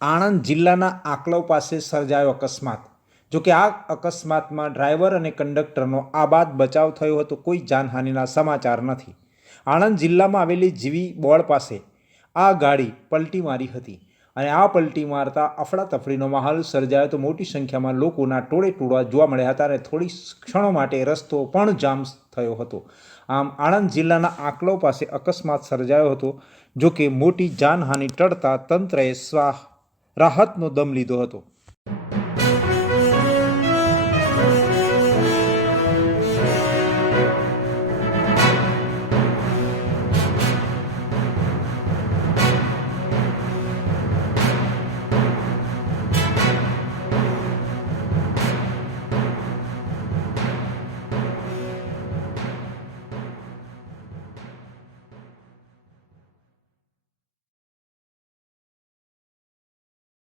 આણંદ જિલ્લાના આકલવ પાસે સર્જાયો અકસ્માત। જોકે આ અકસ્માતમાં ડ્રાઈવર અને કંડક્ટરનો આબાદ બચાવ થયો હતો। કોઈ જાનહાનિના સમાચાર નથી। આણંદ જિલ્લામાં આવેલી જીવી બોર્ડ પાસે આ ગાડી પલટી મારી હતી અને આ પલટી મારતા અફડાતફડીનો માહોલ સર્જાયો તો મોટી સંખ્યામાં લોકોના ટોળે ટોળા જોવા મળ્યા હતા અને થોડી ક્ષણો માટે રસ્તો પણ જામ થયો હતો। આમ આણંદ જિલ્લાના આકલવ પાસે અકસ્માત સર્જાયો હતો। જોકે મોટી જાનહાનિ ટળતા તંત્રએ રાહતનો દમ લીધો હતો।